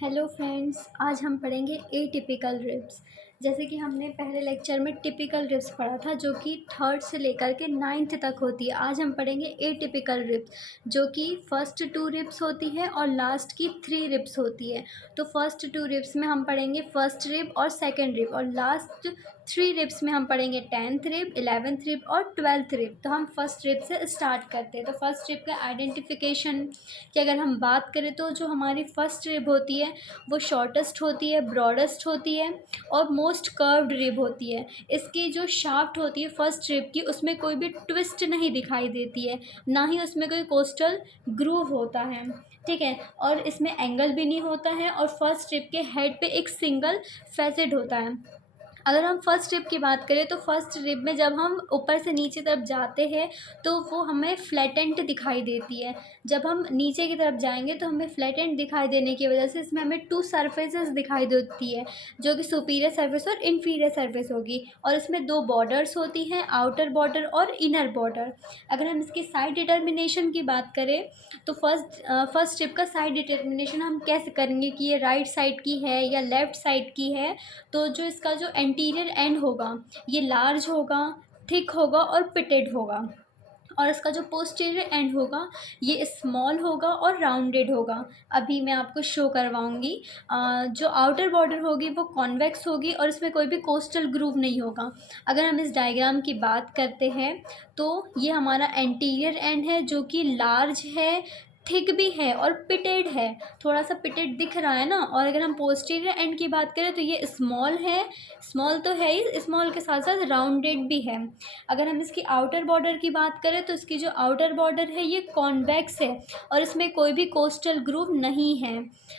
Hello friends, आज हम पढ़ेंगे एटिपिकल रिब्स। जैसे कि हमने पहले लेक्चर में टिपिकल रिब्स पढ़ा था जो कि थर्ड से लेकर के नाइन्थ तक होती है। आज हम पढ़ेंगे एटिपिकल रिब्स जो कि फर्स्ट टू रिब्स होती है और लास्ट की थ्री रिब्स होती है। तो फर्स्ट टू रिब्स में हम पढ़ेंगे फर्स्ट रिब और सेकंड रिब, और लास्ट थ्री रिब्स में हम पढ़ेंगे 10th रिब, 11th रिब और 12th रिब। तो हम फर्स्ट रिब से स्टार्ट करते हैं। तो फर्स्ट रिब का आइडेंटिफिकेशन की अगर हम बात करें तो जो हमारी फर्स्ट रिब होती है वो शॉर्टेस्ट होती है, ब्रॉडेस्ट होती है और मोस्ट कर्व्ड रिब होती है। इसकी जो शाफ्ट होती है फर्स्ट रिब की, उसमें कोई भी ट्विस्ट नहीं दिखाई देती है, ना ही उसमें कोई कोस्टल ग्रूव होता है। ठीक है, और इसमें एंगल भी नहीं होता है, और फर्स्ट रिब के हेड पे एक सिंगल फैसेट होता है। अगर हम फर्स्ट रिब की बात करें तो फर्स्ट रिब में जब हम ऊपर से नीचे तरफ जाते हैं तो वो हमें फ्लैटेंड दिखाई देती है। जब हम नीचे की तरफ जाएंगे तो हमें फ्लैटेंड दिखाई देने की वजह से इसमें हमें टू सरफेसेस दिखाई देती है, जो कि सुपीरियर सरफेस और इन्फीरियर सरफेस होगी। और इसमें दो बॉर्डर्स होती हैं, आउटर बॉर्डर और इनर बॉर्डर। अगर हम इसकी साइड डिटर्मिनेशन की बात करें तो फर्स्ट रिब का साइड डिटर्मिनेशन हम कैसे करेंगे कि ये राइट साइड की है या लेफ़्ट साइड की है। तो जो इसका जो एंटीरियर एंड होगा ये लार्ज होगा, थिक होगा और पिटेड होगा, और इसका जो पोस्टीरियर एंड होगा ये स्मॉल होगा और राउंडेड होगा। अभी मैं आपको शो करवाऊंगी। जो आउटर बॉर्डर होगी वो कॉन्वेक्स होगी और इसमें कोई भी कोस्टल ग्रूव नहीं होगा। अगर हम इस डायग्राम की बात करते हैं तो ये हमारा एंटीरियर एंड है जो कि लार्ज है, थिक भी है और पिटेड है। थोड़ा सा पिटेड दिख रहा है ना। और अगर हम पोस्टीरियर एंड की बात करें तो ये स्मॉल है, स्मॉल तो है ही, स्मॉल के साथ साथ राउंडेड भी है। अगर हम इसकी आउटर बॉर्डर की बात करें तो इसकी जो आउटर बॉर्डर है ये कॉन्वेक्स है और इसमें कोई भी कोस्टल ग्रूव नहीं है।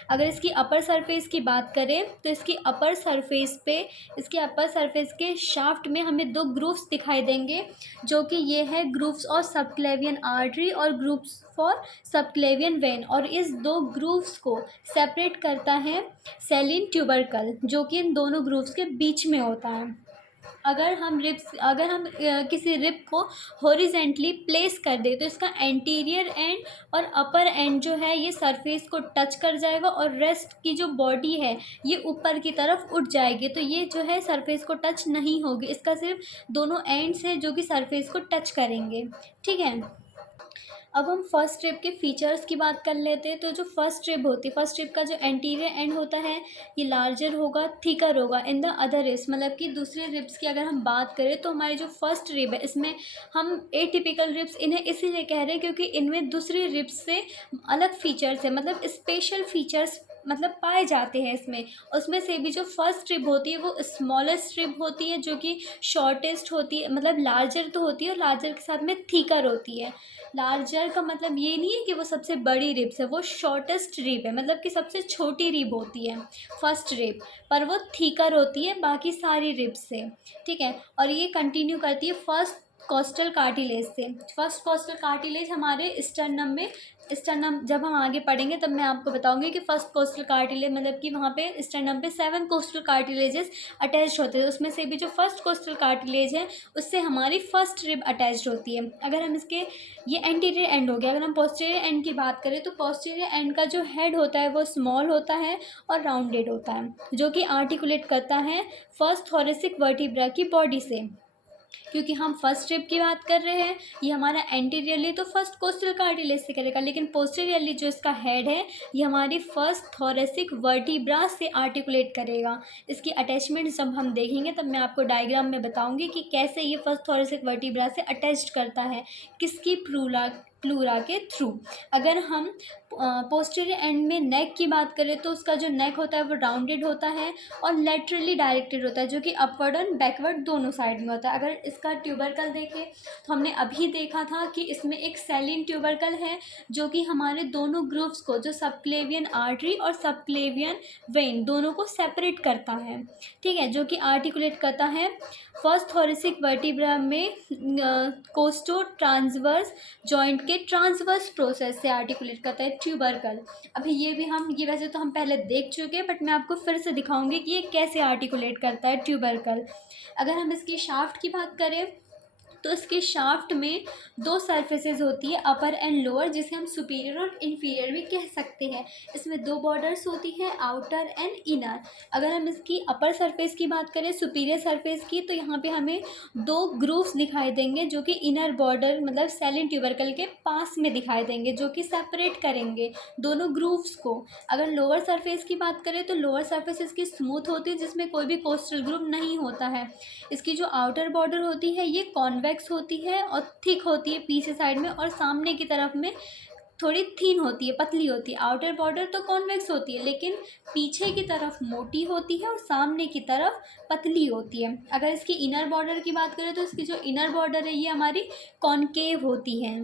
अगर इसकी अपर सरफेस की बात करें तो इसकी अपर सरफेस पे, इसके अपर सरफेस के शाफ्ट में हमें दो ग्रूव्स दिखाई देंगे, जो कि ये है ग्रूव्स और सबक्लेवियन आर्टरी और ग्रूव्स फॉर सबक्लेवियन वेन। और इस दो ग्रूव्स को सेपरेट करता है सेलिन ट्यूबरकल, जो कि इन दोनों ग्रूव्स के बीच में होता है। अगर हम किसी रिब को हॉरिजेंटली प्लेस कर दे तो इसका एंटीरियर एंड और अपर एंड जो है ये सरफेस को टच कर जाएगा और रेस्ट की जो बॉडी है ये ऊपर की तरफ उठ जाएगी। तो ये जो है सरफेस को टच नहीं होगी, इसका सिर्फ दोनों एंड्स है जो कि सरफेस को टच करेंगे। ठीक है, अब हम फर्स्ट रिब के फीचर्स की बात कर लेते हैं। तो जो फर्स्ट रिब होती है, फर्स्ट रिब का जो एंटीरियर एंड होता है ये लार्जर होगा, थिकर होगा इन द अदर रिब्स। मतलब कि दूसरे रिब्स की अगर हम बात करें तो हमारी जो फर्स्ट रिब है इसमें हम एटिपिकल रिब्स इन्हें इसीलिए कह रहे हैं क्योंकि इनमें दूसरी रिब्स से अलग फीचर्स है, मतलब स्पेशल फीचर्स मतलब पाए जाते हैं इसमें। उसमें से भी जो फर्स्ट रिब होती है वो स्मॉलेस्ट रिब होती है, जो कि शॉर्टेस्ट होती है, मतलब लार्जर तो होती है और लार्जर के साथ में थिकर होती है। लार्जर का मतलब ये नहीं है कि वो सबसे बड़ी रिब्स है, वो शॉर्टेस्ट रिब है, मतलब कि सबसे छोटी रिब होती है फर्स्ट रिब, पर वो थिकर होती है बाकी सारी रिब्स से। ठीक है, और ये कंटिन्यू करती है फर्स्ट कोस्टल कार्टिलेज से। फर्स्ट कोस्टल कार्टिलेज हमारे स्टर्नम में, स्टर्नम जब हम आगे पढ़ेंगे तब मैं आपको बताऊंगी कि फर्स्ट कोस्टल कार्टिलेज मतलब कि वहाँ पे स्टर्नम पे 7 कोस्टल कार्टिलेजेस अटैच होते हैं। उसमें से भी जो फर्स्ट कोस्टल कार्टिलेज है उससे हमारी फर्स्ट रिब अटैच्ड होती है। अगर हम इसके, ये एंटीरियर एंड हो गया। अगर हम पोस्टीरियर एंड की बात करें तो पोस्टीरियर एंड का जो हेड होता है वो स्मॉल होता है और राउंडेड होता है, जो कि आर्टिकुलेट करता है फर्स्ट थोरेसिक वर्टिब्रा की बॉडी से। क्योंकि हम फर्स्ट रिब की बात कर रहे हैं, ये हमारा एंटीरियरली तो फर्स्ट कोस्टल कार्टिलेज से करेगा, लेकिन पोस्टीरियरली जो इसका हेड है ये हमारी फर्स्ट थोरेसिक वर्टिब्रा से आर्टिकुलेट करेगा। इसकी अटैचमेंट जब हम देखेंगे तब मैं आपको डायग्राम में बताऊंगी कि कैसे ये फर्स्ट थोरेसिक वर्टिब्रा से अटैच करता है, किसकी प्लूरा के थ्रू। अगर हम पोस्टीरियर एंड में नेक की बात करें तो उसका जो नेक होता है वो राउंडेड होता है और लेटरली डायरेक्टेड होता है, जो कि अपवर्ड और बैकवर्ड दोनों साइड में होता है। अगर इसका ट्यूबरकल देखें तो हमने अभी देखा था कि इसमें एक सेलिन ट्यूबरकल है जो कि हमारे दोनों ग्रूव्स को, जो सबक्लेवियन आर्टरी और सबक्लेवियन वेन दोनों को सेपरेट करता है। ठीक है, जो कि आर्टिकुलेट करता है फर्स्ट थोरेसिक वर्टिब्रा में कोस्टो ट्रांसवर्स जॉइंट के ट्रांसवर्स प्रोसेस से आर्टिकुलेट करता है ट्यूबरकल। अभी ये वैसे तो हम पहले देख चुके हैं, बट मैं आपको फिर से दिखाऊंगी कि ये कैसे आर्टिकुलेट करता है ट्यूबरकल। अगर हम इसकी शाफ्ट की बात करें तो इसके शाफ्ट में दो सरफेसेस होती है, अपर एंड लोअर, जिसे हम सुपीरियर और इन्फीरियर भी कह सकते हैं। इसमें दो बॉर्डर्स होती है, आउटर एंड इनर। अगर हम इसकी अपर सरफेस की बात करें, सुपीरियर सरफेस की, तो यहाँ पे हमें दो ग्रूव्स दिखाई देंगे जो कि इनर बॉर्डर मतलब सेलिन ट्यूबरकल के पास में दिखाई देंगे, जो कि सेपरेट करेंगे दोनों ग्रूव्स को। अगर लोअर सरफेस की बात करें तो लोअर सरफेस इसकी स्मूथ होती है, जिसमें कोई भी कोस्टल ग्रूव नहीं होता है। इसकी जो आउटर बॉर्डर होती है ये कॉन्वेक्स होती है और थिक होती है पीछे साइड में, और सामने की तरफ में थोड़ी थिन होती है, पतली होती है। आउटर बॉर्डर तो कॉन्वेक्स होती है लेकिन पीछे की तरफ मोटी होती है और सामने की तरफ पतली होती है। अगर इसकी इनर बॉर्डर की बात करें तो इसकी जो इनर बॉर्डर है ये हमारी कॉनकेव होती है।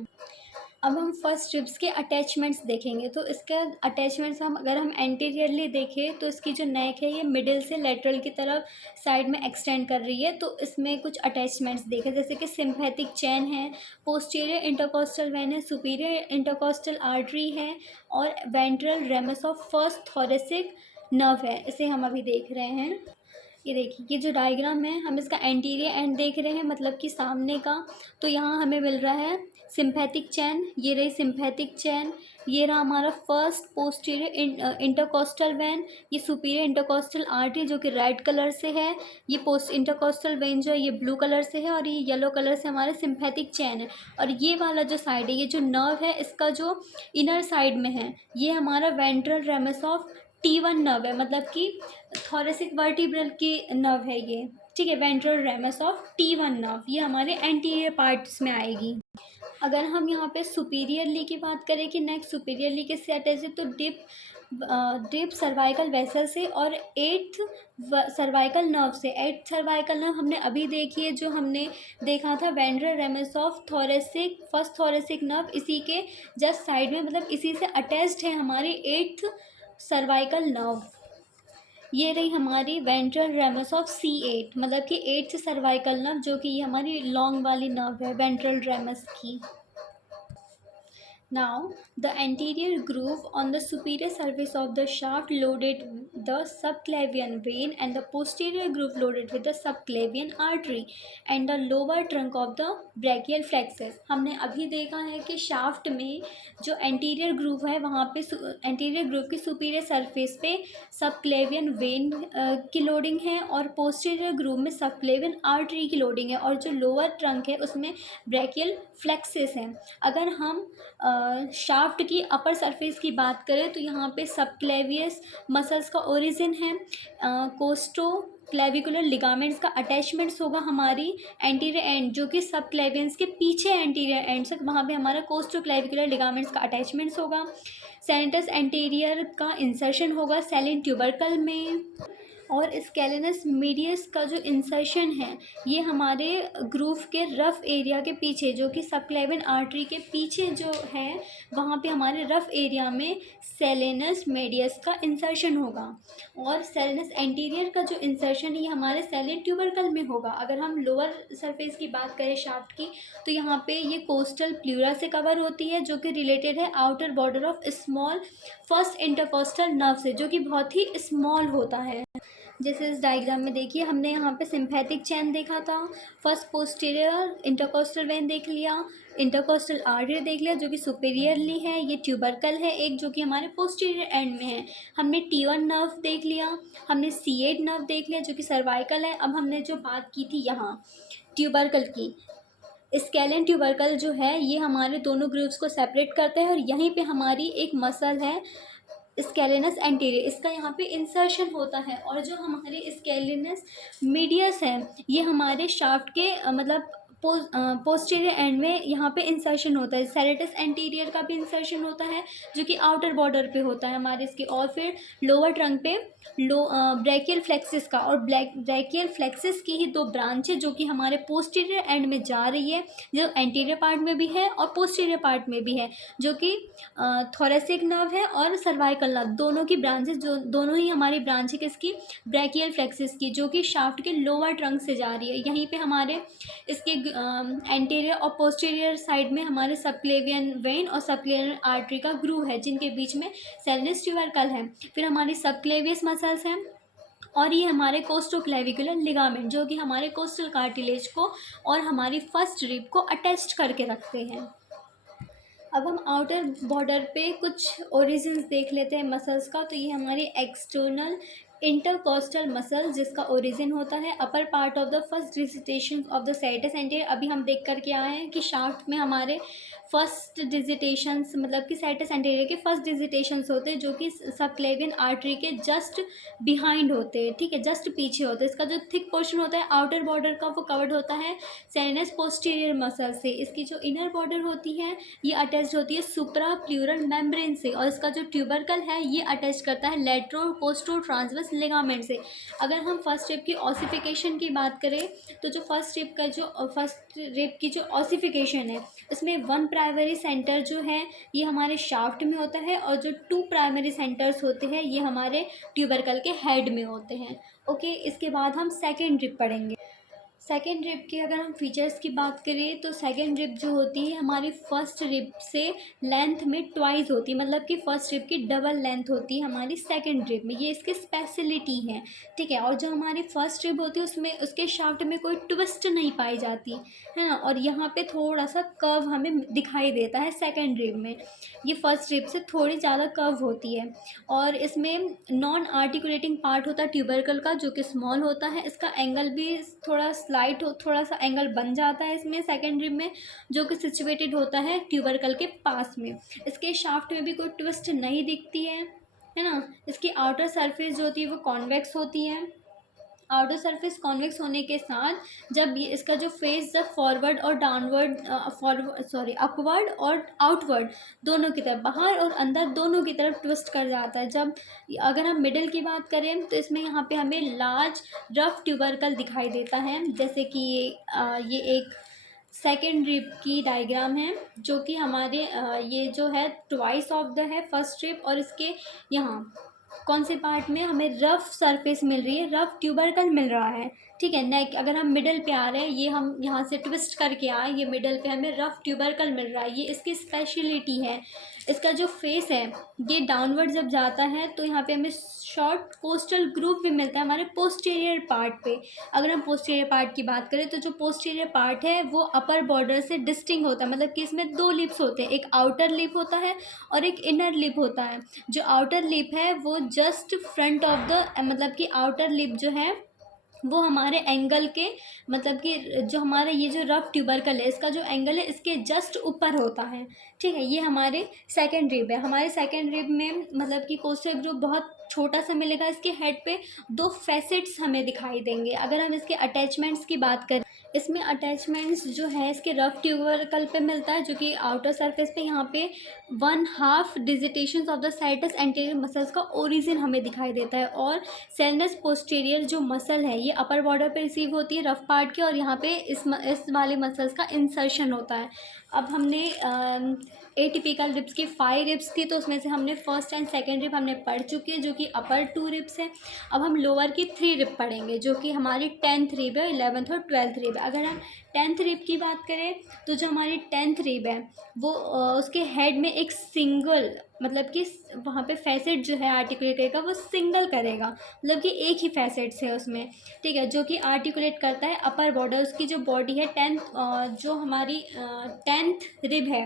अब हम फर्स्ट रिब्स के अटैचमेंट्स देखेंगे। तो इसका अटैचमेंट्स अगर हम एंटीरियरली देखें तो इसकी जो नेक है ये मिडिल से लेटरल की तरफ साइड में एक्सटेंड कर रही है। तो इसमें कुछ अटैचमेंट्स देखें, जैसे कि सिंपैथिक चैन है, पोस्टीरियर इंटरकोस्टल वेन है, सुपीरियर इंटरकोस्टल आर्टरी है और ventral ramus of first thoracic nerve है। इसे हम अभी देख रहे हैं। ये देखिए, ये जो डायग्राम है हम इसका एंटीरियर एंड देख रहे हैं, मतलब कि सामने का। तो यहाँ हमें मिल रहा है सिंपैथिक चैन, ये रही सिंपैथिक चैन, ये रहा हमारा फर्स्ट पोस्टीरियर इंटरकोस्टल वेन, ये सुपीरियर इंटरकोस्टल आर्टरी जो कि रेड कलर से है, ये पोस्ट इंटरकोस्टल वेन जो है ये ब्लू कलर से है, और ये येलो कलर से हमारे सिंपैथिक चैन है। और ये वाला जो साइड है, ये जो नर्व है इसका जो इनर साइड में है, ये हमारा ventral ramus of T1 nerve है, मतलब कि थोरेसिक वर्टिब्रल की नर्व है ये, ठीक है। Ventral ramus of T1 nerve ये हमारे एंटीरियर पार्ट्स में आएगी। अगर हम यहाँ पे सुपीरियरली की बात करें कि नेक्स्ट सुपीरियरली किससे अटैच है, तो डिप सर्वाइकल वेसल से और एट्थ सर्वाइकल नर्व से। एट्थ सर्वाइकल नर्व हमने अभी देखी है, जो हमने देखा था ventral ramus of thoracic first thoracic nerve, इसी के जस्ट साइड में, मतलब इसी से अटैच्ड है हमारी एट्थ सर्वाइकल नर्व। ये रही हमारी वेंट्रल रेमस ऑफ C8, मतलब कि एट्थ सर्वाइकल नर्व, जो कि ये हमारी लॉन्ग वाली नर्व है वेंट्रल रेमस की। Now, the anterior groove on the superior surface of the shaft loaded the subclavian vein and the posterior groove loaded with the subclavian artery and the lower trunk of the brachial plexus। हमने अभी देखा है कि shaft में जो anterior groove है वहाँ पे एंटीरियर ग्रूव की सुपीरियर सरफेस पे सबक्लेवियन वेन की लोडिंग है और पोस्टीरियर ग्रूव में सबक्लेवियन आर्टरी की लोडिंग है, और जो लोअर ट्रंक है उसमें ब्रैकियल फ्लेक्सिस है। अगर हम शाफ्ट की अपर सरफेस की बात करें तो यहाँ पे सबक्लेवियस मसल्स का ओरिजिन है, कोस्टो क्लेविकुलर लिगामेंट्स का अटैचमेंट्स होगा हमारी एंटीरियर एंड, जो कि सबक्लेवियंस के पीछे एंटीरियर एंड से, वहाँ पे हमारा कोस्टो क्लेविकुलर लिगामेंट्स का अटैचमेंट्स होगा। सेनेटस एंटीरियर का इंसर्शन होगा सेलिन ट्यूबरकल में, और स्केलेनस मीडियस का जो इंसर्शन है ये हमारे ग्रूव के रफ एरिया के पीछे, जो कि सबक्लेवियन आर्टरी के पीछे जो है वहाँ पे हमारे रफ एरिया में सेलेनस मीडियस का इंसर्शन होगा। और सेलेनस एंटीरियर का जो इंसर्शन है ये हमारे सेलिन ट्यूबरकल में होगा। अगर हम लोअर सरफेस की बात करें शाफ्ट की, तो यहाँ पे ये कोस्टल प्लूरा से कवर होती है, जो कि रिलेटेड है outer border of small first intercostal nerve से, जो कि बहुत ही स्मॉल होता है। जैसे इस डायग्राम में देखिए, हमने यहाँ पे सिंपैथिक चैन देखा था, फर्स्ट पोस्टीरियर इंटरकोस्टल वेन देख लिया, इंटरकोस्टल आर्टरी देख लिया जो कि सुपीरियरली है, ये ट्यूबरकल है एक जो कि हमारे पोस्टीरियर एंड में है। हमने T1 नर्व देख लिया, हमने C8 नर्व देख लिया जो कि सर्वाइकल है। अब हमने जो बात की थी यहाँ ट्यूबरकल की, स्केलेन ट्यूबरकल जो है ये हमारे दोनों ग्रूव्स को सेपरेट करता है, और यहीं पे हमारी एक मसल है स्केलेनस एंटीरियर, इसका यहाँ पे इंसर्शन होता है। और जो हमारे स्केलेनस मीडियस है ये हमारे शाफ्ट के मतलब पोस्टीरियर एंड में यहाँ पे इंसर्शन होता है। सेरेटस एंटीरियर का भी इंसर्शन होता है जो कि आउटर बॉर्डर पे होता है हमारे इसके, और फिर लोअर ट्रंक पे ब्रैकियल फ्लेक्सिस का, और ब्रैकियल फ्लेक्सिस की ही दो ब्रांच है जो कि हमारे पोस्टीरियर एंड में जा रही है, जो एंटीरियर पार्ट में भी है और पोस्टीरियर पार्ट में भी है, जो कि थोरेसिक नर्व है और सर्वाइकल नर्व, दोनों की ब्रांचेस, जो दोनों ही हमारी ब्रांच है किसकी, ब्रैकियल फ्लेक्सिस की, जो कि शाफ्ट के लोअर ट्रंक से जा रही है। यहीं पे हमारे इसके एंटीरियर और पोस्टीरियर साइड में हमारे सबक्लेवियन वेन और सबक्लेवियन आर्टरी का ग्रूव है, जिनके बीच में सेलेनस ट्यूबरकल है। फिर हमारी सबक्लेवियस मसल्स हैं, और ये हमारे कोस्टोक्लेविकुलर लिगामेंट जो कि हमारे कोस्टल कार्टिलेज को और हमारी फर्स्ट रिब को अटैच्ड करके रखते हैं। अब हम आउटर बॉर्डर पे कुछ ओरिजिन्स देख लेते हैं मसल्स का। तो ये हमारी एक्सटर्नल इंटरकोस्टल मसल जिसका ओरिजिन होता है upper part of the first digitation of the serratus anterior. अभी हम देख करके आए हैं कि शाफ्ट में हमारे फर्स्ट डिजिटेशंस मतलब कि साइटस एंटीरियर के फर्स्ट डिजिटेशंस होते हैं जो कि सबक्लेवियन आर्टरी के जस्ट बिहाइंड होते हैं, ठीक है, जस्ट पीछे होते हैं। इसका जो थिक पोर्शन होता है आउटर बॉर्डर का वो कवर्ड होता है सेरेनस पोस्टीरियर मसल से। इसकी जो इनर बॉर्डर होती है ये अटैच होती है सुप्रा प्लूरल मेम्ब्रेन से, और इसका जो ट्यूबरकल है ये अटैच करता है लेट्रो कोस्टो ट्रांसवर्स लिगामेंट से। अगर हम फर्स्ट रिब की ऑसिफिकेशन की बात करें तो जो फर्स्ट रिब की जो ऑसिफिकेशन है इसमें वन प्राइमरी सेंटर जो है ये हमारे शाफ्ट में होता है और जो टू प्राइमरी सेंटर्स होते हैं ये हमारे ट्यूबरकल के हेड में होते हैं। ओके, इसके बाद हम सेकेंड रिब पढ़ेंगे। सेकेंड रिब के अगर हम फीचर्स की बात करें तो सेकेंड रिब जो होती है हमारी फर्स्ट रिब से लेंथ में ट्वाइस होती है, मतलब कि फर्स्ट रिब की डबल लेंथ होती है हमारी सेकेंड रिब में। ये इसकी स्पेशलिटी है, ठीक है। और जो हमारी फर्स्ट रिब होती है उसमें उसके शाफ्ट में कोई ट्विस्ट नहीं पाई जाती है ना, और यहाँ पे थोड़ा सा कर्व हमें दिखाई देता है सेकेंड रिब में। ये फर्स्ट रिब से थोड़ी ज़्यादा कर्व होती है और इसमें नॉन आर्टिकुलेटिंग पार्ट होता है ट्यूबरकल का जो कि स्मॉल होता है। इसका एंगल भी थोड़ा स्लाइट थोड़ा सा एंगल बन जाता है इसमें सेकेंड रिब में जो कि सिचुएटेड होता है ट्यूबरकल के पास में। इसके शाफ्ट में भी कोई ट्विस्ट नहीं दिखती है ना। इसकी आउटर सरफेस जो होती है वो कॉन्वेक्स होती है। आउटर सरफेस कॉन्वेक्स होने के साथ जब ये इसका जो फेस जब फॉरवर्ड और डाउनवर्ड अपवर्ड और आउटवर्ड दोनों की तरफ बाहर और अंदर दोनों की तरफ ट्विस्ट कर जाता है। जब अगर हम मिडिल की बात करें तो इसमें यहाँ पे हमें लार्ज रफ ट्यूबरकल दिखाई देता है, जैसे कि ये एक सेकेंड रिब की डायग्राम है जो कि हमारे ये जो है ट्वाइस ऑफ द है फर्स्ट रिब, और इसके यहाँ कौन से पार्ट में हमें रफ सरफेस मिल रही है, रफ ट्यूबरकल मिल रहा है, ठीक है। नेक अगर हम मिडल पे आ रहे हैं, ये हम यहाँ से ट्विस्ट करके आए, ये मिडल पे हमें रफ ट्यूबरकल मिल रहा है, ये इसकी स्पेशलिटी है। इसका जो फेस है ये डाउनवर्ड जब जाता है तो यहाँ पे हमें शॉर्ट कोस्टल ग्रूव भी मिलता है हमारे पोस्टीरियर पार्ट पे। अगर हम पोस्टीरियर पार्ट की बात करें तो जो पोस्टीरियर पार्ट है वो अपर बॉर्डर से डिस्टिंक्ट होता है, मतलब कि इसमें दो लिप्स होते हैं, एक आउटर लिप होता है और एक इनर लिप होता है। जो आउटर लिप है वो जस्ट फ्रंट ऑफ द मतलब कि आउटर लिप जो है वो हमारे एंगल के मतलब कि जो हमारे ये जो रफ ट्यूबरकल है इसका जो एंगल है इसके जस्ट ऊपर होता है, ठीक है। ये हमारे सेकेंड रिब है। हमारे सेकेंड रिब में मतलब कि कोस्टल ग्रुप बहुत छोटा सा मिलेगा। इसके हेड पे दो फैसेट्स हमें दिखाई देंगे। अगर हम इसके अटैचमेंट्स की बात करें, इसमें अटैचमेंट्स जो है इसके रफ ट्यूबरकल पे मिलता है जो कि आउटर सरफेस पे यहाँ पे 1/2 digitations of the serratus anterior muscles का ओरिजिन हमें दिखाई देता है। और सेलनस पोस्टीरियर जो मसल है ये अपर बॉर्डर पे रिसीव होती है रफ पार्ट के, और यहाँ पे इस वाले मसल्स का इंसर्शन होता है। अब हमने एटिपिकल रिब्स की 5 रिब्स थी तो उसमें से हमने फर्स्ट एंड सेकेंड रिब हमने पढ़ चुकी है जो कि अपर 2 रिब्स है। अब हम लोअर की 3 रिब पढ़ेंगे जो कि हमारी 10th रिब है, 11th और 12th रिब है। अगर हम 10th रिब की बात करें तो जो हमारी 10th रिब है वो उसके हेड में एक सिंगल मतलब कि वहाँ पे फैसेट जो है आर्टिकुलेट का वो सिंगल करेगा, मतलब कि एक ही फैसेट्स है उसमें, ठीक है, जो कि आर्टिकुलेट करता है अपर बॉर्डर। उसकी जो बॉडी है 10th जो हमारी 10th रिब है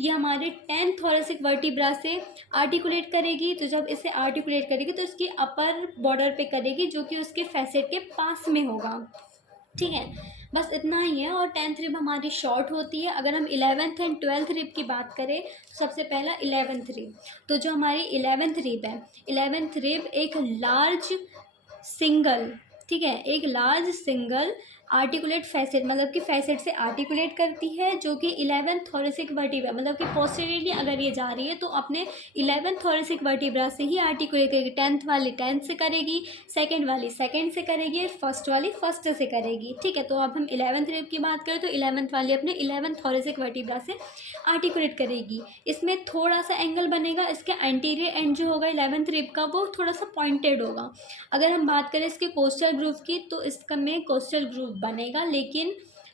ये हमारे 10th थोरेसिक वर्टिब्रा से आर्टिकुलेट करेगी। तो जब इसे आर्टिकुलेट करेगी तो इसकी अपर बॉर्डर पे करेगी जो कि उसके फैसेट के पास में होगा, ठीक है। बस इतना ही है। और 10th रिब हमारी शॉर्ट होती है। अगर हम 11th एंड 12th रिब की बात करें तो सबसे पहला 11th रिब। तो जो हमारी 11th रिब है, 11th रिब एक लार्ज सिंगल, ठीक है, एक लार्ज सिंगल आर्टिकुलेट फैसेट मतलब कि फैसेट से आर्टिकुलेट करती है जो कि 11th थोरेसिक वर्टिब्रा मतलब कि पोस्टीरियरली अगर ये जा रही है तो अपने 11th थोरेसिक वर्टिब्रा से ही आर्टिकुलेट करेगी। 10th वाली 10th से करेगी, सेकंड वाली सेकंड से करेगी, फर्स्ट वाली फर्स्ट से करेगी, ठीक है। तो अब हम 11th रिब की बात करें तो 11th वाली अपने 11th थोरेसिक वर्टिब्रा से आर्टिकुलेट करेगी। इसमें थोड़ा सा एंगल बनेगा, इसके एंटीरियर एंड जो होगा 11th रिब का वो थोड़ा सा पॉइंटेड होगा। अगर हम बात करें इसके कोस्टल ग्रूव की तो इसका में कोस्टल ग्रूव बनेगा लेकिन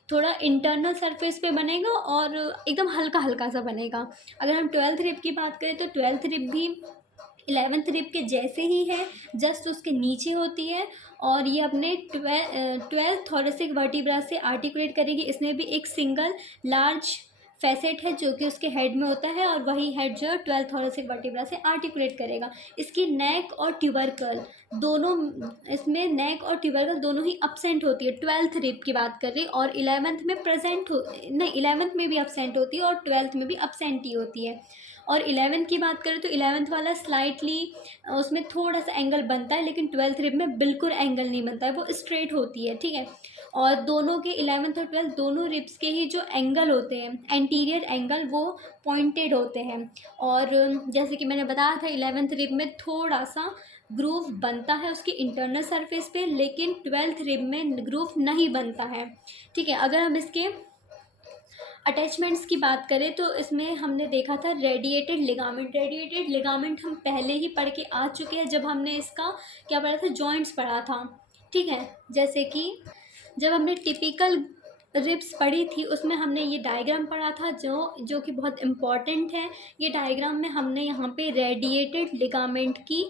थोड़ा इंटरनल सरफेस पे बनेगा और एकदम हल्का हल्का सा बनेगा। अगर हम 12th रिब की बात करें तो 12th रिब भी 11th रिब के जैसे ही है, जस्ट उसके नीचे होती है, और ये अपने 12th थोरेसिक वर्टिब्रा से आर्टिकुलेट करेगी। इसमें भी एक सिंगल लार्ज फैसेट है जो कि उसके हेड में होता है, और वही हेड जो है 12th थोरेसिक वर्टिब्रा से आर्टिकुलेट करेगा। इसकी नेक और ट्यूबरकल दोनों, इसमें नेक और ट्यूबरकल दोनों ही अपसेंट होती है। 12th रिब की बात कर रही, और 11th में प्रेजेंट हो, नहीं 11th में भी अपसेंट होती है और 12th में भी अपसेंट ही होती है। और 11th की बात करें तो 11th वाला स्लाइटली उसमें थोड़ा सा एंगल बनता है, लेकिन 12th रिब में बिल्कुल एंगल नहीं बनता है, वो स्ट्रेट होती है, ठीक है। और दोनों के 11th और 12th दोनों रिब्स के ही जो एंगल होते हैं, एंटीरियर एंगल, वो पॉइंटेड होते हैं। और जैसे कि मैंने बताया था 11th रिब में थोड़ा सा ग्रूव बनता है उसकी इंटरनल सरफेस पे, लेकिन 12th रिब में ग्रूव नहीं बनता है, ठीक है। अगर हम इसके अटैचमेंट्स की बात करें तो इसमें हमने देखा था रेडिएटेड लिगामेंट। रेडिएटेड लिगामेंट हम पहले ही पढ़ के आ चुके हैं जब हमने इसका क्या पढ़ा था, जॉइंट्स पढ़ा था, ठीक है। जैसे कि जब हमने टिपिकल रिब्स पढ़ी थी उसमें हमने ये डायग्राम पढ़ा था जो कि बहुत इम्पॉर्टेंट है। ये डायग्राम में हमने यहाँ पे रेडिएटेड लिगामेंट की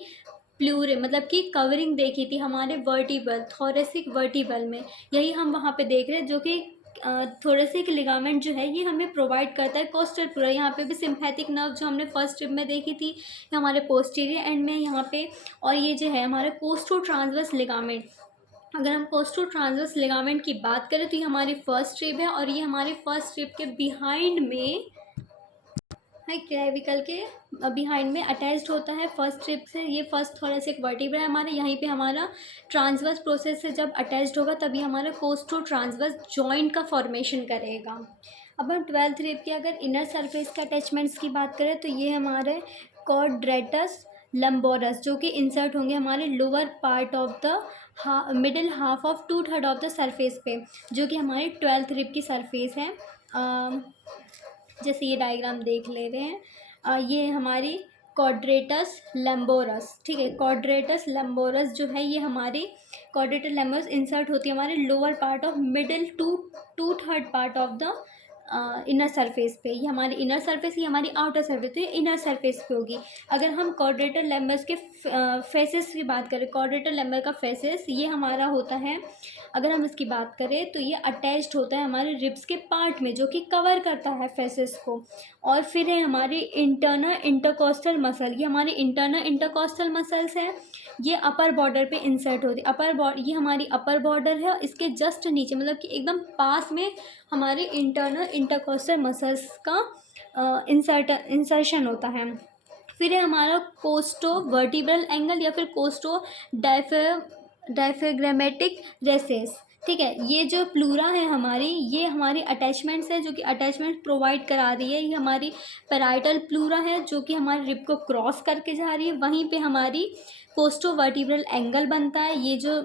प्लूरे मतलब कि कवरिंग देखी थी हमारे वर्टिबल, थोरेसिक वर्टिबल में। यही हम वहाँ पे देख रहे हैं, जो कि थोरेसिक लिगामेंट जो है ये हमें प्रोवाइड करता है कोस्टल प्लूरा। यहाँ पे भी सिम्पैथिक नर्व जो हमने फर्स्ट ट्रिप में देखी थी हमारे पोस्टीरियर एंड में यहाँ पे, और ये जो है हमारे कोस्टो ट्रांसवर्स लिगामेंट। अगर हम कोस्टो ट्रांसवर्स लिगामेंट की बात करें तो ये हमारी फर्स्ट ट्रिप है, और ये हमारी फर्स्ट ट्रिप के बिहाइंड में है, क्लेविकल के बिहाइंड में अटैच्ड होता है फर्स्ट रिब से। ये फर्स्ट थोरेसिक वर्टिब्रा है हमारे, यहीं पे हमारा ट्रांसवर्स प्रोसेस से जब अटैच्ड होगा तभी हमारा कोस्टो ट्रांसवर्स जॉइंट का फॉर्मेशन करेगा। अब हम 12th रिब के अगर इनर सरफेस के अटैचमेंट्स की बात करें तो ये हमारे कॉर्ड्रेटस लंबोरस जो कि इंसर्ट होंगे हमारे lower part of the middle half of 2/3 of the surface पे, जो कि हमारी 12th रिब की सरफेस है। जैसे ये डायग्राम देख ले रहे हैं, ये हमारी क्वाड्रेटस लंबोरस, ठीक है। क्वाड्रेटस लंबोरस जो है ये हमारी क्वाड्रेटस लंबोरस इंसर्ट होती है हमारे lower part of middle to 2/3 part of the inner surface पे। ये हमारी इनर सरफेस, ये हमारी आउटर सरफेस, तो ये इनर सरफेस पे होगी। अगर हम क्वाड्रेटर लैम्बर्स के फेसेस की बात करें, क्वाड्रेटर लैम्बर का फेसेस ये हमारा होता है, अगर हम इसकी बात करें तो ये अटैच्ड होता है हमारे रिब्स के पार्ट में जो कि कवर करता है फेसेस को। और फिर है हमारी इंटरनल इंटरकोस्टल मसल, ये हमारी इंटरनल इंटरकोस्टल मसल्स हैं, ये अपर बॉर्डर पे इंसर्ट होती है। ये हमारी अपर बॉर्डर है, इसके जस्ट नीचे मतलब कि एकदम पास में हमारे इंटरनल इंटरकोस्टल मसल्स का इंसर्शन होता है। फिर है हमारा कोस्टो वर्टिब्रल एंगल या फिर कोस्टो डायफ्राग्मेटिक रेसेस, ठीक है। ये जो प्लूरा है हमारी, ये हमारी अटैचमेंट्स है जो कि अटैचमेंट प्रोवाइड करा रही है। ये हमारी पैराइटल प्लूरा है जो कि हमारे रिब को क्रॉस करके जा रही है, वहीं पे हमारी कोस्टो वर्टिब्रल एंगल बनता है। ये जो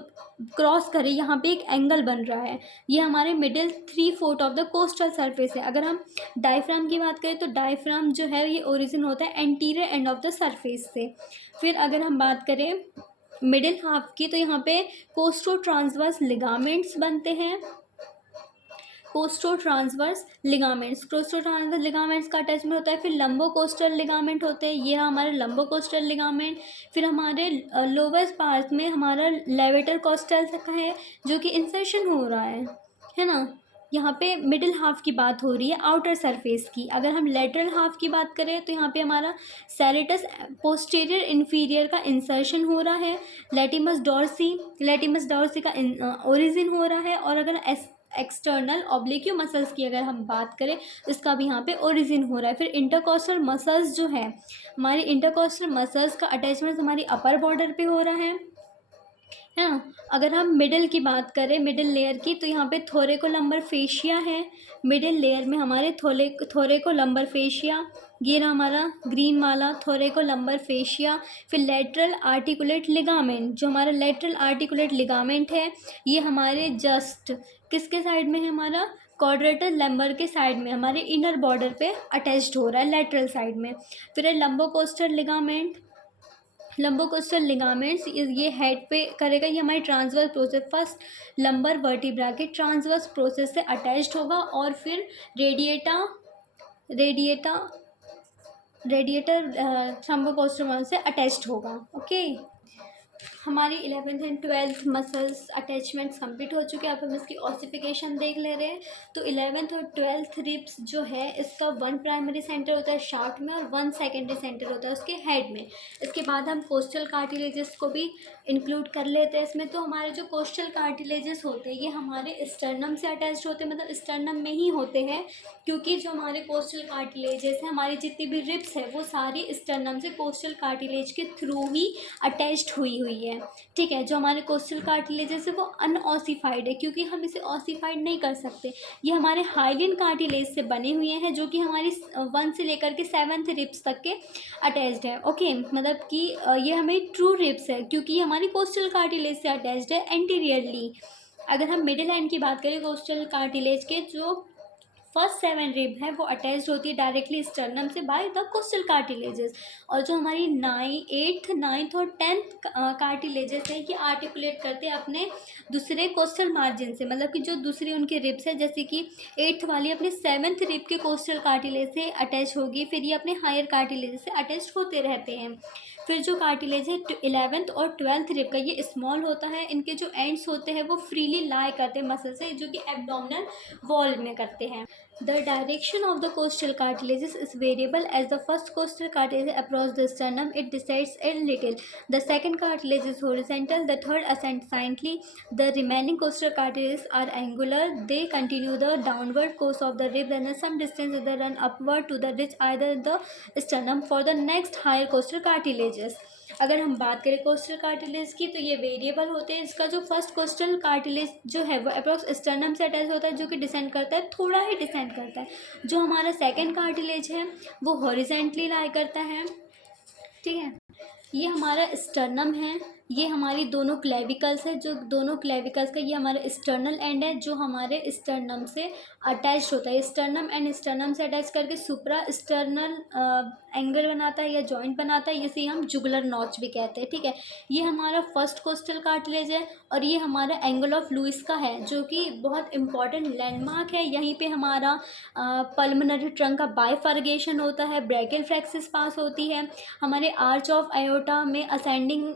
क्रॉस करे यहाँ पे एक एंगल बन रहा है, ये हमारे middle 3/4 of the coastal surface है। अगर हम डायफ्राम की बात करें तो डायफ्राम जो है ये ओरिजिन होता है anterior end of the surface से। फिर अगर हम बात करें मिडिल हाफ की तो यहाँ पे कोस्टो ट्रांसवर्स लिगामेंट्स बनते हैं। कोस्टो ट्रांसवर्स लिगामेंट्स का अटैचमेंट होता है। फिर लंबो कोस्टल लिगामेंट होते हैं, ये हमारे लंबो कोस्टल लिगामेंट। फिर हमारे लोअर पार्ट में हमारा लेवेटर कोस्टल का है जो कि इंसर्शन हो रहा है ना। यहाँ पे मिडिल हाफ की बात हो रही है आउटर सरफेस की। अगर हम लेटरल हाफ की बात करें तो यहाँ पे हमारा सेरेटस पोस्टीरियर इन्फीरियर का इंसर्शन हो रहा है। लेटिमस डॉर्सी का ओरिजिन हो रहा है। और अगर एक्सटर्नल ऑब्लिक्यू मसल्स की अगर हम बात करें तो इसका भी यहाँ पे ओरिजिन हो रहा है। फिर इंटरकोस्टल मसल्स जो है हमारी इंटरकोस्टल मसल्स का अटैचमेंट हमारी अपर बॉर्डर पे हो रहा है ना। अगर हम मिडिल की बात करें, मिडिल लेयर की, तो यहाँ पे थोरेकोलम्बर फेशिया है। मिडिल लेयर में हमारे थोरेकोलम्बर फेशिया, ये रहा हमारा ग्रीन वाला थोरेकोलम्बर फेशिया। फिर लेटरल आर्टिकुलेट लिगामेंट, जो हमारा लेटरल आर्टिकुलेट लिगामेंट है ये हमारे जस्ट किसके साइड में है, हमारा क्वाड्रेटर लैम्बर के साइड में, हमारे इनर बॉर्डर पे अटैच्ड हो रहा है लेटरल साइड में। फिर है लंबोकोस्टल लिगामेंट। लंबोकोस्टल लिगामेंट्स ये हेड पे करेगा, ये हमारी transverse process first lumbar vertebra के ट्रांसवर्स प्रोसेस से अटैच्ड होगा। और फिर रेडिएटा रेडिएटर थ्रोम्बोकोस्टोमा से अटैच्ड होगा। ओके, हमारी 11th and 12th muscles attachments complete हो चुके हैं। अब हम इसकी ऑसिफिकेशन देख ले रहे हैं। तो 11th और 12th रिब्स जो है इसका 1 प्राइमरी सेंटर होता है शाफ्ट में और 1 सेकेंडरी सेंटर होता है उसके हेड में। इसके बाद हम कोस्टल कार्टिलेजेस को भी इंक्लूड कर लेते हैं इसमें। तो हमारे जो कोस्टल कार्टिलेजेस होते हैं ये हमारे स्टर्नम से अटैच्ड होते हैं, मतलब स्टर्नम में ही होते हैं, क्योंकि जो हमारे कोस्टल कार्टिलेजेस हैं, हमारी जितनी भी रिब्स है वो सारी स्टर्नम से कोस्टल कार्टिलेज के थ्रू ही अटैच्ड हुई है। ठीक है, जो हमारे कोस्टल कार्टिलेजेस है वो अनऑसिफाइड है, क्योंकि हम इसे ऑसिफाइड नहीं कर सकते। ये हमारे हाइलियन कार्टिलेज से बने हुए हैं जो कि हमारी 1 से लेकर के 7th रिब्स तक के अटैच्ड है। ओके, मतलब कि ये हमें ट्रू रिब्स है क्योंकि ये हमारी कोस्टल कार्टिलेज से अटैच्ड है एंटीरियरली। अगर हम मिडिल एंड की बात करें कोस्टल कार्टिलेज के, जो फर्स्ट 7 रिब है वो अटैच्ड होती है डायरेक्टली स्टर्नम से बाय द कोस्टल कार्टिलेजेस। और जो हमारी 8th 9th और 10th कार्टिलेजेस है ये आर्टिकुलेट करते हैं अपने दूसरे कोस्टल मार्जिन से, मतलब कि जो दूसरी उनकी रिब्स है, जैसे कि 8th वाली अपने 7th रिब के कोस्टल कार्टिलेज से अटैच होगी, फिर ये अपने हायर कार्टिलेज से अटैच होते रहते हैं। फिर जो कार्टिलेज है 11th और 12th रिब का ये स्मॉल होता है, इनके जो एंड्स होते हैं वो फ्रीली लाई करते हैं मसल से, जो कि एब्डोमिनल वॉल में करते हैं। The direction of the coastal cartilages is variable. As the first coastal cartilage approaches the sternum, it descends a little. The second cartilage is horizontal. The third ascends slightly. The remaining coastal cartilages are angular. They continue the downward course of the rib, and some distance they run upward to the ridge, either the sternum, for the next higher coastal cartilages. अगर हम बात करें costal cartilage की तो ये variable होते हैं। इसका जो फर्स्ट कोस्टल कार्टिलेज जो है वो अप्रॉक्स स्टर्नम से अटैच होता है, जो कि डिसेंड करता है, थोड़ा ही डिसेंड करता है। जो हमारा सेकंड कार्टिलेज है वो हॉरिजेंटली लाई करता है। ठीक है, ये हमारा स्टर्नम है, ये हमारी दोनों क्लेविकल्स है, जो दोनों क्लेविकल्स का ये हमारा स्टर्नल एंड है जो हमारे स्टर्नम से अटैच होता है। स्टर्नम एंड स्टर्नम से अटैच करके सुप्रा स्टर्नल एंगल बनाता है या जॉइंट बनाता है, इसे हम जुगुलर नॉच भी कहते हैं। ठीक है, ये हमारा फर्स्ट कोस्टल कार्टिलेज है और ये हमारा एंगल ऑफ लुइस का है, जो कि बहुत इंपॉर्टेंट लैंडमार्क है। यहीं पे हमारा पल्मोनरी ट्रंक का बाइफर्गेशन होता है, ब्रैकियल फ्लेक्सिस पास होती है, हमारे आर्च ऑफ आयोटा में असेंडिंग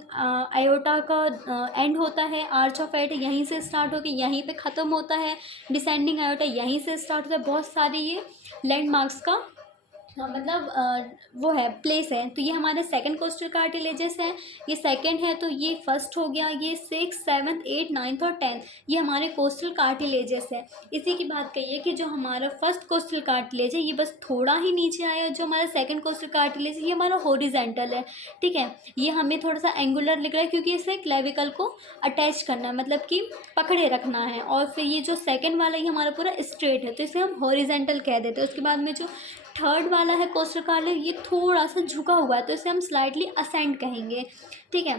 आयोटा का एंड होता है, आर्च ऑफ आयोटा यहीं से स्टार्ट होकर यहीं पे ख़त्म होता है, डिसेंडिंग आयोटा यहीं से स्टार्ट होता है। बहुत सारे ये लैंडमार्क्स का मतलब वो है प्लेस है। तो ये हमारे सेकंड कोस्टल कार्टिलेजेस हैं, ये सेकंड है तो ये फर्स्ट हो गया। ये 6th 7th 8th 9th और 10th ये हमारे कोस्टल कार्टिलेजेस है। इसी की बात कहिए कि जो हमारा फर्स्ट कोस्टल कार्टिलेज है ये बस थोड़ा ही नीचे आया, जो हमारा सेकंड कोस्टल कार्टिलेज है ये हमारा हॉरिजेंटल है। ठीक है, ये हमें थोड़ा सा एंगुलर लिख रहा है क्योंकि इसे क्लेविकल को अटैच करना है, मतलब कि पकड़े रखना है। और फिर ये जो सेकेंड वाला ये हमारा पूरा स्ट्रेट है तो इसे हम हॉरिजेंटल कह देते हैं। उसके बाद में जो थर्ड वाला है कोस्टल कार्टिलेज ये थोड़ा सा झुका हुआ है तो इसे हम स्लाइटली असेंड कहेंगे। ठीक है,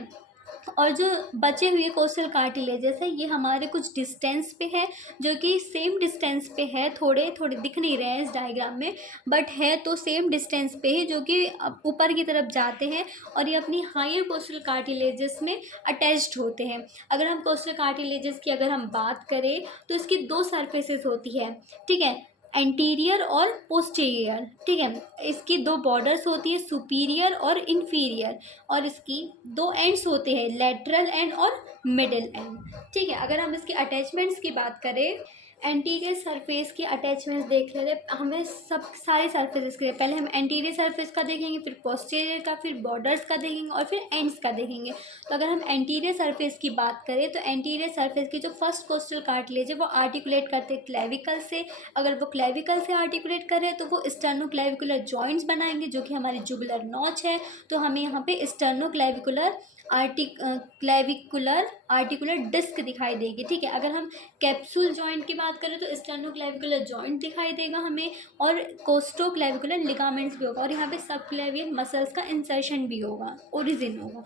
और जो बचे हुए कोस्टल कार्टिलेजेस है ये हमारे कुछ डिस्टेंस पे है, जो कि सेम डिस्टेंस पे है, थोड़े थोड़े दिख नहीं रहे हैं इस डायग्राम में, बट है तो सेम डिस्टेंस पे है, जो कि ऊपर की तरफ जाते हैं और ये अपनी हायर कोस्टल कार्टिलेजेस में अटैच्ड होते हैं। अगर हम कोस्टल कार्टिलेजेस की अगर हम बात करें तो इसकी 2 सरफेसेस होती है। ठीक है, एंटीरियर और पोस्टीरियर। ठीक है, इसकी 2 बॉर्डर्स होती है, सुपीरियर और इन्फीरियर, और इसकी 2 एंड्स होते हैं, लेटरल एंड और मिडिल एंड। ठीक है, अगर हम इसकी अटैचमेंट्स की बात करें, एंटीरियर सरफेस की अटैचमेंट्स देख लेते हैं। हमें सब सारे सरफेसेस के पहले हम एंटीरियर सरफेस का देखेंगे, फिर पोस्टीरियर का, फिर बॉर्डर्स का देखेंगे और फिर एंड्स का देखेंगे। तो अगर हम एंटीरियर सरफेस की बात करें तो एंटीरियर सरफेस की जो फर्स्ट कोस्टल कार्टिलेज है वो आर्टिकुलेट करते हैं क्लेविकल से। अगर वो क्लेविकल से आर्टिकुलेट करें तो वो स्टर्नोक्लेविकुलर जॉइंट्स बनाएंगे, जो कि हमारी जुगुलर नॉच है। तो हमें यहाँ पे स्टर्नोक्लेविकुलर क्लेविकुलर आर्टिकुलर डिस्क दिखाई देगी। ठीक है, अगर हम कैप्सूल जॉइंट की बात करें तो स्टर्नोक्लेविकुलर जॉइंट दिखाई देगा हमें, और कोस्टोक्लेविकुलर लिगामेंट्स भी होगा, और यहाँ पे सबक्लेवियल मसल्स का इंसर्शन भी होगा, ओरिजिन होगा।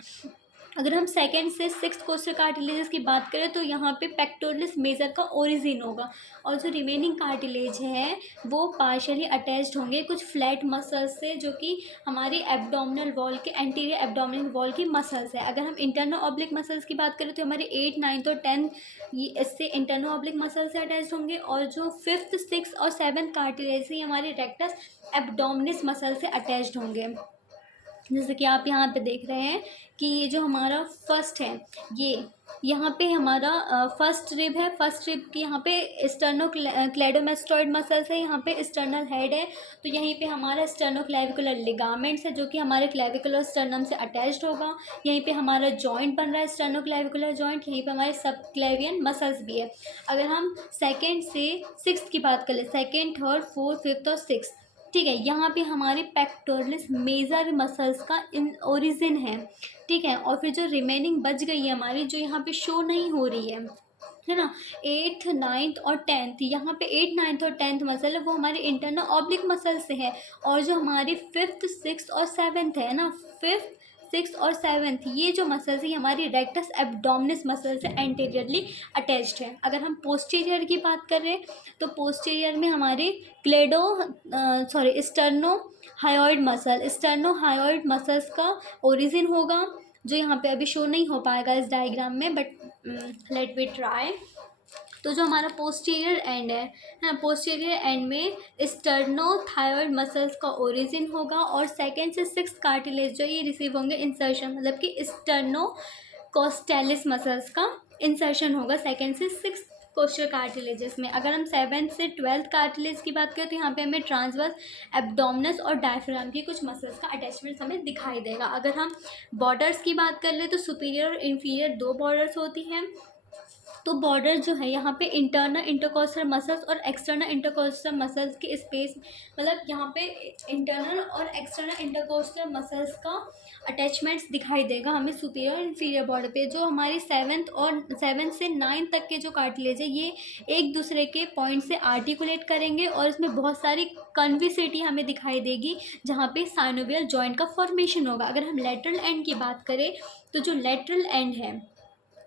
अगर हम सेकंड से सिक्स्थ कोस्टल कार्टिलेजेस की बात करें तो यहाँ पे पेक्टोरलिस मेजर का ओरिजिन होगा, और जो रिमेनिंग कार्टिलेज है वो पार्शियली अटैच्ड होंगे कुछ फ्लैट मसल्स से, जो कि हमारी एब्डोमिनल वॉल के एंटीरियर एब्डोमिनल वॉल की मसल्स है। अगर हम इंटरनल ऑब्लिक मसल्स की बात करें तो हमारे 8, 9 और 10 ये इससे इंटरनल ऑब्लिक मसल से अटैच होंगे, और जो फिफ्थ, सिक्स और सेवन्थ कार्टिलेज है हमारे रेक्टस एब्डोमिनिस मसल से अटैच्ड होंगे। जैसे कि आप यहाँ पे देख रहे हैं कि ये जो हमारा फर्स्ट है, ये यहाँ पे हमारा फर्स्ट रिब है। फर्स्ट रिब की यहाँ पे स्टर्नो क्लेडोमेस्टोइड मसल्स है, यहाँ पे स्टर्नल हेड है, तो यहीं पे हमारा स्टर्नो क्लेविकुलर लिगामेंट्स है जो कि हमारे क्लेविकुलर स्टर्नम से अटैच्ड होगा। यहीं पे हमारा जॉइंट बन रहा है स्टर्नो क्लेविकुलर जॉइंट, यहीं पे हमारे सब क्लेवियन मसल्स भी है। अगर हम सेकेंड से सिक्स्थ की बात करें, सेकेंड, थर्ड, फोर्थ, फिफ्थ और सिक्स्थ, ठीक है, यहाँ पे हमारी पेक्टोरलिस मेजर मसल्स का इन ओरिजिन है, ठीक है। और फिर जो रिमेनिंग बच गई है हमारी, जो यहाँ पे शो नहीं हो रही है ना, एट्थ, नाइन्थ और टेंथ, यहाँ पे 8, 9 और 10 मसल है वो हमारे इंटरनल ऑब्लिक मसल से है। और जो हमारी फिफ्थ, सिक्स और सेवन्थ है ना, फिफ्थ, सिक्स और सेवन्थ, ये जो मसल्स है हमारी रेक्टस एब्डोमिनिस मसल से एंटीरियरली अटैच्ड है। अगर हम पोस्टीरियर की बात करें तो पोस्टीरियर में हमारे स्टर्नो हायोइड मसल्स का ओरिजिन होगा, जो यहाँ पे अभी शो नहीं हो पाएगा इस डायग्राम में, बट लेट वी ट्राई। तो जो हमारा पोस्टीरियर एंड है पोस्टीरियर एंड में स्टर्नोथायरॉइड मसल्स का ओरिजिन होगा, और सेकेंड से सिक्स कार्टिलेज जो ये रिसीव होंगे इंसर्शन, मतलब कि स्टर्नोकोस्टेलिस मसल्स का इंसर्शन होगा सेकेंड से सिक्स कोस्टल कार्टिलेजेस में। अगर हम सेवन्थ से ट्वेल्थ कार्टिलेज की बात करें तो यहाँ पे हमें ट्रांसवर्स एब्डोमिनस और डायफ्राम की कुछ मसल्स का अटैचमेंट हमें दिखाई देगा। अगर हम बॉर्डर्स की बात कर ले तो सुपीरियर और इन्फीरियर दो बॉर्डर्स होती हैं। तो बॉर्डर जो है यहाँ पे इंटरनल इंटरकोस्टल मसल्स और एक्सटर्नल इंटरकोस्टल मसल्स के स्पेस, मतलब यहाँ पे इंटरनल और एक्सटर्नल इंटरकोस्टल मसल्स का अटैचमेंट्स दिखाई देगा हमें सुपीरियर और इन्फीरियर बॉर्डर पे। जो हमारी सेवन्थ से नाइन्थ तक के जो कार्टिलेज है ये एक दूसरे के पॉइंट से आर्टिकुलेट करेंगे, और इसमें बहुत सारी कन्विसिटी हमें दिखाई देगी जहाँ पे साइनोवियल जॉइंट का फॉर्मेशन होगा। अगर हम लेटरल एंड की बात करें तो जो लेटरल एंड है,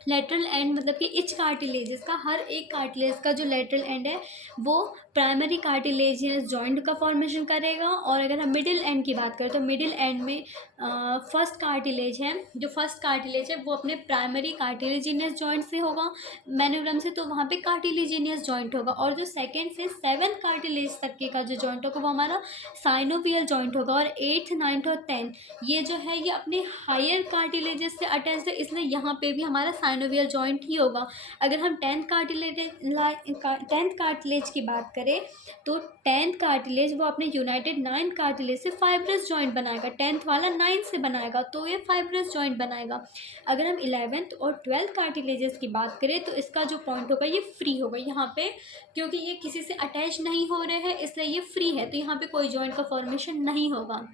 लेटरल एंड मतलब कि इच कार्टिलेजेस का, हर एक कार्टिलेज का जो लेटरल एंड है वो प्राइमरी कार्टिलेजियस जॉइंट का फॉर्मेशन करेगा। और अगर हम मिडिल एंड की बात करें तो मिडिल एंड में फर्स्ट कार्टिलेज है, जो फर्स्ट कार्टिलेज है वो अपने प्राइमरी कार्टिलेजिनियस जॉइंट से होगा मैन्यूरम से, तो वहाँ पे कार्टिलेजिनियस जॉइंट होगा। और जो सेकेंड से सेवन्थ कार्टिलेज तक के का जो जॉइंट होगा वो हमारा साइनोवियल जॉइंट होगा। और एट्थ, नाइन्थ और 10 ये जो है ये अपने हायर कार्टिलेजेस से अटैच्ड है, इसलिए यहाँ पे भी हमारा साइनोवियल जॉइंट ही होगा। अगर हम टेंथ कार्टिलेज की बात करें तो टेंथ कार्टिलेज वो अपने यूनाइटेड नाइन्थ कार्टिलेज से फाइब्रस जॉइंट बनाएगा, टेंथ वाला नाइन्थ से बनाएगा तो ये फाइब्रस जॉइंट बनाएगा। अगर हम 11th और 12th कार्टिलेजेस की बात करें तो इसका जो पॉइंट होगा ये फ्री होगा यहाँ पे, क्योंकि ये किसी से अटैच नहीं हो रहे हैं इसलिए ये फ्री है, तो यहाँ पे कोई जॉइंट का फॉर्मेशन नहीं होगा।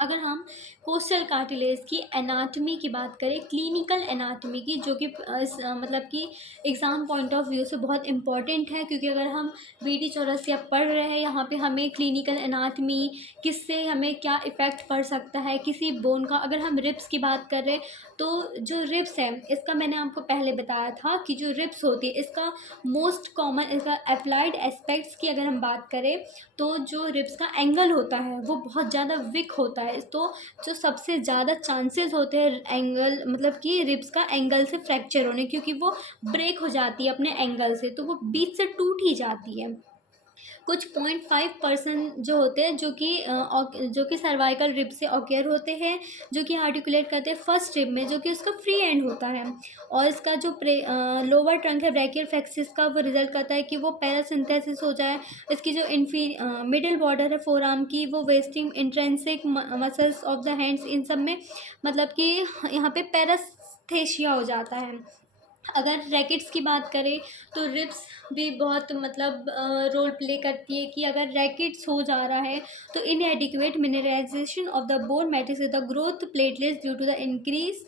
अगर हम कोस्टल कार्टिलेज की एनाटमी की बात करें, क्लिनिकल एनाटमी की, जो कि मतलब कि एग्ज़ाम पॉइंट ऑफ व्यू से बहुत इंपॉर्टेंट है, क्योंकि अगर हम BD चौरसिया पढ़ रहे हैं यहाँ पे हमें क्लिनिकल एनाटमी किससे हमें क्या इफ़ेक्ट पड़ सकता है किसी बोन का। अगर हम रिब्स की बात कर रहे हैं तो जो रिब्स है इसका मैंने आपको पहले बताया था कि जो रिब्स होती है इसका मोस्ट कॉमन इसका अप्लाइड एस्पेक्ट्स की अगर हम बात करें तो जो रिब्स का एंगल होता है वो बहुत ज़्यादा विक होता है, तो जो सबसे ज़्यादा चांसेस होते हैं एंगल मतलब कि रिब्स का एंगल से फ्रैक्चर होने, क्योंकि वो ब्रेक हो जाती है अपने एंगल से, तो वो बीच से टूट ही जाती है। कुछ 0.5% जो होते हैं जो कि सर्वाइकल रिब से ऑक्योर होते हैं, जो कि आर्टिकुलेट करते हैं फर्स्ट रिब में, जो कि उसका फ्री एंड होता है। और इसका जो लोअर ट्रंक है ब्रैकियल फ्लेक्सिस का, वो रिजल्ट करता है कि वो पैरासिंथेसिस हो जाए। इसकी जो मिडिल बॉर्डर है फोर आर्म की, वो wasting intrinsic muscles of the hands, इन सब में मतलब कि यहाँ पे पैरास्थेशिया हो जाता है। अगर रैकेट्स की बात करें तो रिब्स भी बहुत मतलब रोल प्ले करती है कि अगर रैकेट्स हो जा रहा है तो inadequate mineralisation of the bone matrix the growth platelets due to the increase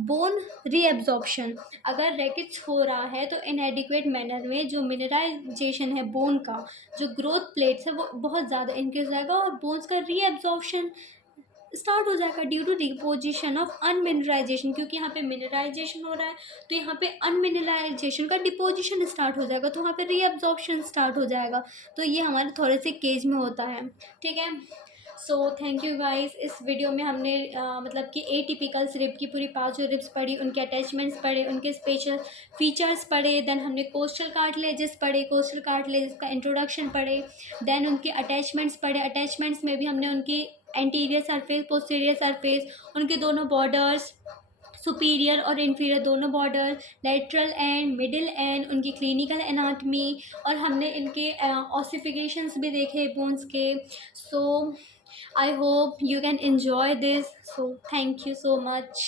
bone reabsorption. अगर रैकेट्स हो रहा है तो इनएडिक्वेट मैनर में जो मिनरलाइजेशन है बोन का, जो ग्रोथ प्लेट्स है वो बहुत ज़्यादा इंक्रीज जाएगा और बोन्स का रीएब्जॉर्प्शन स्टार्ट हो जाएगा ड्यू टू डिपोजिशन ऑफ अनमिनरलाइजेशन, क्योंकि यहाँ पे मिनरलाइजेशन हो रहा है तो यहाँ पे अनमिनरलाइजेशन का डिपोजिशन स्टार्ट हो जाएगा, तो वहाँ पे रीअब्जॉर्प्शन स्टार्ट हो जाएगा। तो ये हमारे थोड़े से केज में होता है, ठीक है। So thank you guys. इस वीडियो में हमने मतलब कि एटिपिकल रिब की पूरी 5 रिब्स पढ़ी, उनके अटैचमेंट्स पढ़े, उनके स्पेशल फीचर्स पढ़े, देन हमने कोस्टल कार्टिलेजेस पढ़े, कोस्टल कार्टिलेजेस का इंट्रोडक्शन पढ़े, देन उनके अटैचमेंट्स पढ़े। अटैचमेंट्स में भी हमने उनकी एंटीरियर सरफेस, पोस्टीरियर सरफेस, उनके दोनों बॉर्डर्स, सुपीरियर और इन्फीरियर दोनों border, lateral end, middle end, उनकी क्लिनिकल एनाटमी, और हमने इनके ऑसिफिकेशंस भी देखे बोन्स के। So I hope you can enjoy this. So thank you so much.